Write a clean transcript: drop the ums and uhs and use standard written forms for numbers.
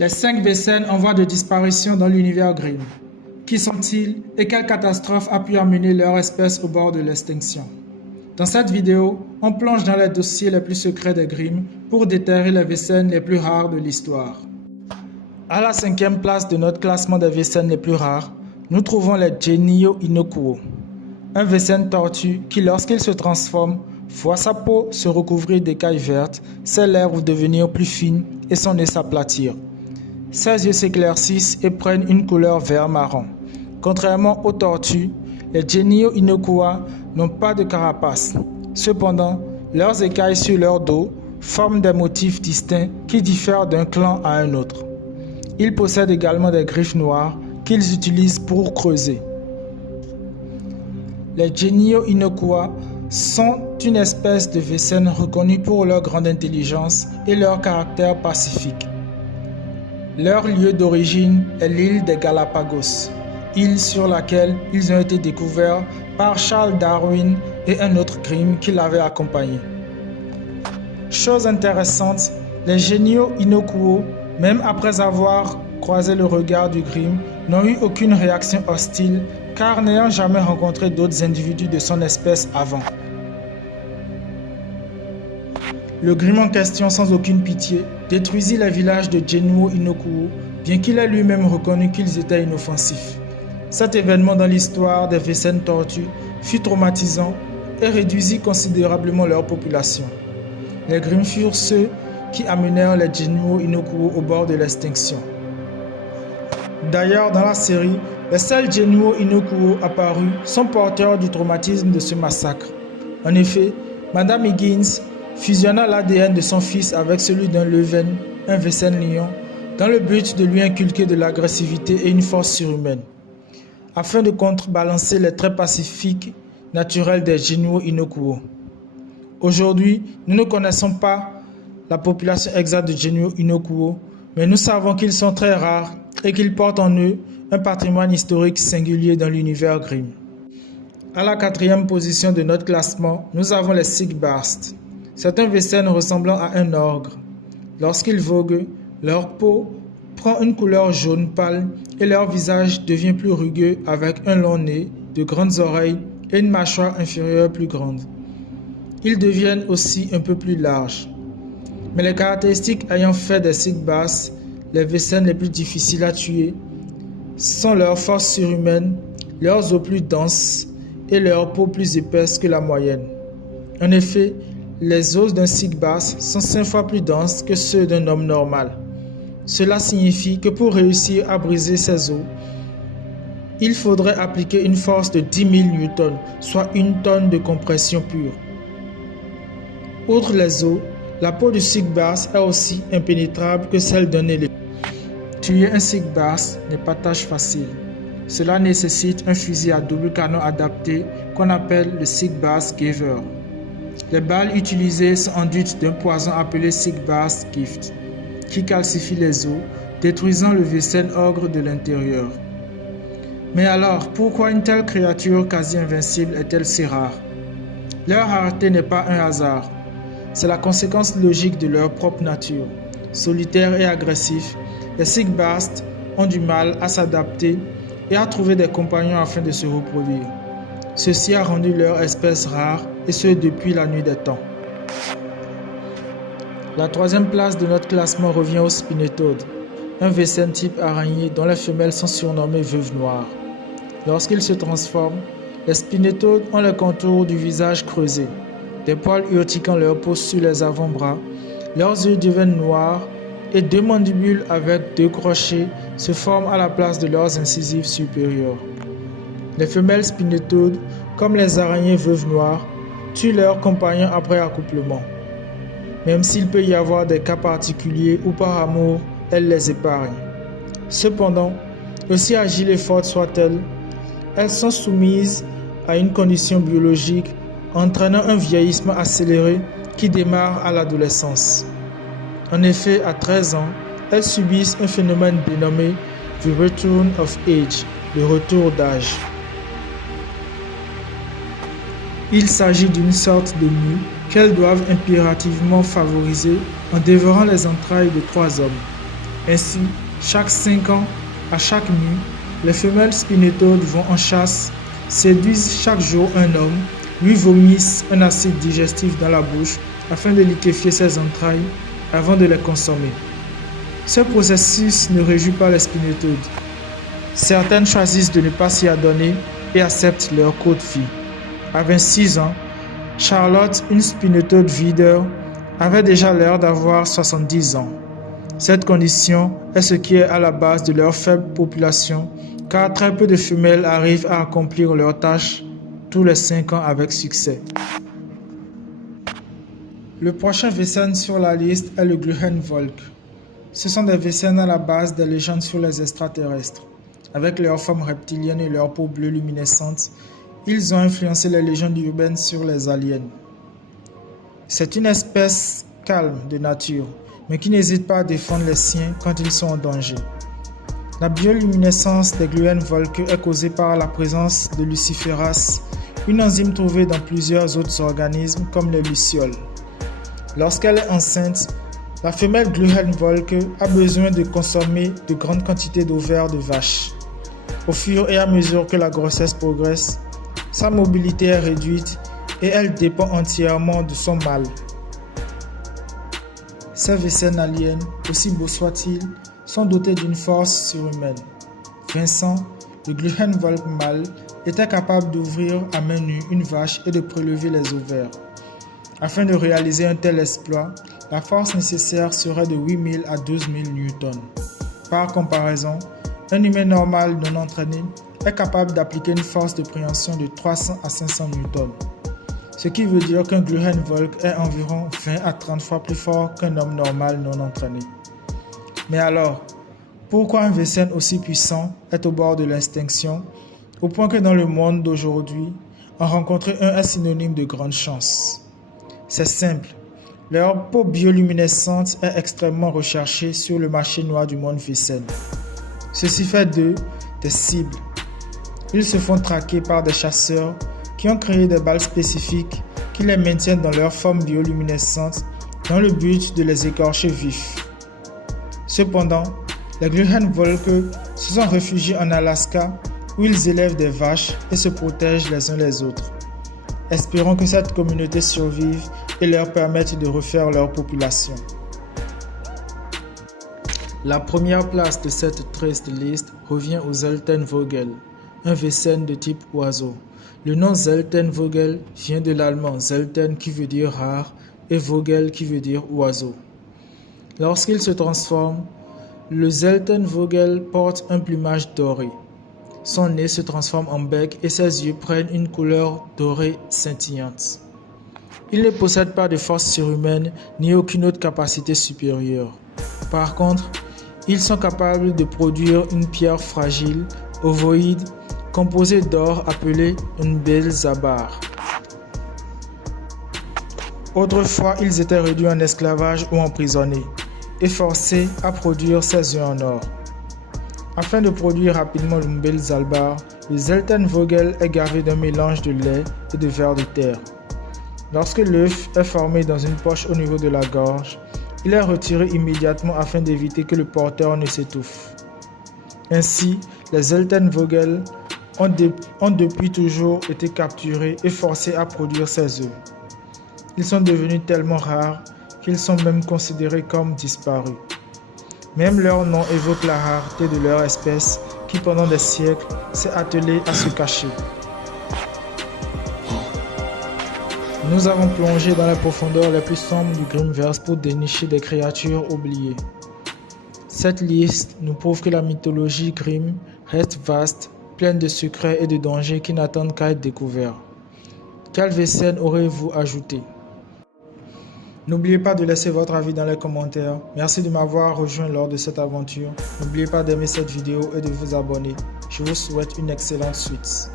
Les 5 Vécènes en voie de disparition dans l'univers Grimm. Qui sont-ils et quelle catastrophe a pu amener leur espèce au bord de l'extinction? Dans cette vidéo, on plonge dans les dossiers les plus secrets des Grimm pour déterrer les Vécènes les plus rares de l'histoire. À la 5e place de notre classement des Vécènes les plus rares, nous trouvons les Genio Inokuo, un Vécène tortue qui, lorsqu'il se transforme, voit sa peau se recouvrir d'écailles vertes, ses lèvres devenir plus fines et son nez s'aplatir. Ses yeux s'éclaircissent et prennent une couleur vert-marron. Contrairement aux tortues, les Genio Inokuo n'ont pas de carapace. Cependant, leurs écailles sur leur dos forment des motifs distincts qui diffèrent d'un clan à un autre. Ils possèdent également des griffes noires qu'ils utilisent pour creuser. Les Genio Inokuo sont une espèce de Vécène reconnue pour leur grande intelligence et leur caractère pacifique. Leur lieu d'origine est l'île des Galapagos, île sur laquelle ils ont été découverts par Charles Darwin et un autre Grimm qui l'avait accompagné. Chose intéressante, les Genio Inokuo, même après avoir croisé le regard du Grimm, n'ont eu aucune réaction hostile car n'ayant jamais rencontré d'autres individus de son espèce avant. Le Grimm en question, sans aucune pitié, détruisit les villages de Genio Inokuo, bien qu'il ait lui-même reconnu qu'ils étaient inoffensifs. Cet événement dans l'histoire des Vécènes tortues fut traumatisant et réduisit considérablement leur population. Les Grimm furent ceux qui amenèrent les Genio Inokuo au bord de l'extinction. D'ailleurs, dans la série, les seuls Genio Inokuo apparus sont porteurs du traumatisme de ce massacre. En effet, Madame Higgins fusionna l'ADN de son fils avec celui d'un Leven, un Vécène lion, dans le but de lui inculquer de l'agressivité et une force surhumaine, afin de contrebalancer les traits pacifiques naturels des Genio Inokuo. Aujourd'hui, nous ne connaissons pas la population exacte de Genio Inokuo, mais nous savons qu'ils sont très rares et qu'ils portent en eux un patrimoine historique singulier dans l'univers Grimm. À la 4e position de notre classement, nous avons les Sigbast. C'est un Vécène ressemblant à un ogre. Lorsqu'ils voguent, leur peau prend une couleur jaune pâle et leur visage devient plus rugueux avec un long nez, de grandes oreilles et une mâchoire inférieure plus grande. Ils deviennent aussi un peu plus larges. Mais les caractéristiques ayant fait des Sigbast les Vécènes les plus difficiles à tuer sont leur force surhumaine, leurs os plus denses et leur peau plus épaisse que la moyenne. En effet, les os d'un Sigbast sont 5 fois plus denses que ceux d'un homme normal. Cela signifie que pour réussir à briser ces os, il faudrait appliquer une force de 10 000 newtons, soit 1 tonne de compression pure. Outre les os, la peau du Sigbast est aussi impénétrable que celle d'un éléphant. Tuer un Sigbast n'est pas tâche facile. Cela nécessite un fusil à double canon adapté qu'on appelle le Sigbast Giver. Les balles utilisées sont enduites d'un poison appelé Sigbast Gift, qui calcifie les os, détruisant le Vécène ogre de l'intérieur. Mais alors, pourquoi une telle créature quasi invincible est-elle si rare? Leur rareté n'est pas un hasard. C'est la conséquence logique de leur propre nature. Solitaires et agressifs, les Sigbast ont du mal à s'adapter et à trouver des compagnons afin de se reproduire. Ceci a rendu leur espèce rare, et ce depuis la nuit des temps. La 3e place de notre classement revient au Spinetoad, un Vécène type araignée dont les femelles sont surnommées veuves noires. Lorsqu'ils se transforment, les Spinetoads ont les contours du visage creusés, des poils urticant leur peau sur les avant-bras, leurs yeux deviennent noirs et 2 mandibules avec 2 crochets se forment à la place de leurs incisives supérieures. Les femelles Spinetoads, comme les araignées veuves noires, tuent leurs compagnons après accouplement. Même s'il peut y avoir des cas particuliers où par amour, elles les épargnent. Cependant, aussi agiles et fortes soient-elles, elles sont soumises à une condition biologique entraînant un vieillissement accéléré qui démarre à l'adolescence. En effet, à 13 ans, elles subissent un phénomène dénommé « The Return of Age », le retour d'âge. Il s'agit d'une sorte de mue qu'elles doivent impérativement favoriser en dévorant les entrailles de 3 hommes. Ainsi, chaque 5 ans, à chaque nuit, les femelles spinetodes vont en chasse, séduisent chaque jour un homme, lui vomissent un acide digestif dans la bouche afin de liquéfier ses entrailles avant de les consommer. Ce processus ne réjouit pas les spinetodes. Certaines choisissent de ne pas s'y adonner et acceptent leur courte vie. À 26 ans, Charlotte, une spinetode videur, avait déjà l'air d'avoir 70 ans. Cette condition est ce qui est à la base de leur faible population, car très peu de femelles arrivent à accomplir leur tâche tous les 5 ans avec succès. Le prochain Wesen sur la liste est le Gluhenvolk. Ce sont des Wesen à la base des légendes sur les extraterrestres. Avec leur forme reptilienne et leur peau bleue luminescente, ils ont influencé les légendes urbaines sur les aliens. C'est une espèce calme de nature, mais qui n'hésite pas à défendre les siens quand ils sont en danger. La bioluminescence des Gluhenvolk est causée par la présence de luciférase, une enzyme trouvée dans plusieurs autres organismes comme les lucioles. Lorsqu'elle est enceinte, la femelle Gluhenvolk a besoin de consommer de grandes quantités d'ovaires de vache. Au fur et à mesure que la grossesse progresse, sa mobilité est réduite et elle dépend entièrement de son mâle. Ces Wesen aliens, aussi beaux soient-ils, sont dotés d'une force surhumaine. Vincent, le Gluhenvolk mâle, était capable d'ouvrir à main nue une vache et de prélever les ovaires. Afin de réaliser un tel exploit, la force nécessaire serait de 8000 à 12 000 newtons. Par comparaison, un humain normal non entraîné est capable d'appliquer une force de préhension de 300 à 500 newtons. Ce qui veut dire qu'un Gluhenvolk est environ 20 à 30 fois plus fort qu'un homme normal non entraîné. Mais alors, pourquoi un Wesen aussi puissant est au bord de l'extinction, au point que dans le monde d'aujourd'hui, en rencontrer un est synonyme de grande chance? C'est simple, leur peau bioluminescente est extrêmement recherchée sur le marché noir du monde Wesen. Ceci fait d'eux des cibles. Ils se font traquer par des chasseurs qui ont créé des balles spécifiques qui les maintiennent dans leur forme bioluminescente dans le but de les écorcher vifs. Cependant, les Gluhenvolk se sont réfugiés en Alaska où ils élèvent des vaches et se protègent les uns les autres. Espérons que cette communauté survive et leur permette de refaire leur population. La première place de cette triste liste revient aux Zeltenvogel, un Wesen de type oiseau. Le nom Zeltenvogel vient de l'allemand Zelten qui veut dire rare et Vogel qui veut dire oiseau. Lorsqu'il se transforme, le Zeltenvogel porte un plumage doré. Son nez se transforme en bec et ses yeux prennent une couleur dorée scintillante. Il ne possède pas de force surhumaine ni aucune autre capacité supérieure. Par contre, ils sont capables de produire une pierre fragile, ovoïde, composée d'or appelée une Belzabar. Autrefois, ils étaient réduits en esclavage ou emprisonnés et forcés à produire ces œufs en or. Afin de produire rapidement le Belzabar, le Zeltenvogel est gavé d'un mélange de lait et de vers de terre. Lorsque l'œuf est formé dans une poche au niveau de la gorge, il est retiré immédiatement afin d'éviter que le porteur ne s'étouffe. Ainsi, les Zeltenvogel ont depuis toujours été capturés et forcés à produire ces œufs. Ils sont devenus tellement rares qu'ils sont même considérés comme disparus. Même leur nom évoque la rareté de leur espèce qui pendant des siècles s'est attelée à se cacher. Nous avons plongé dans les profondeurs les plus sombres du Grimmverse pour dénicher des créatures oubliées. Cette liste nous prouve que la mythologie Grimm reste vaste, pleine de secrets et de dangers qui n'attendent qu'à être découverts. Quel Wesen aurez-vous ajouté? N'oubliez pas de laisser votre avis dans les commentaires. Merci de m'avoir rejoint lors de cette aventure. N'oubliez pas d'aimer cette vidéo et de vous abonner. Je vous souhaite une excellente suite.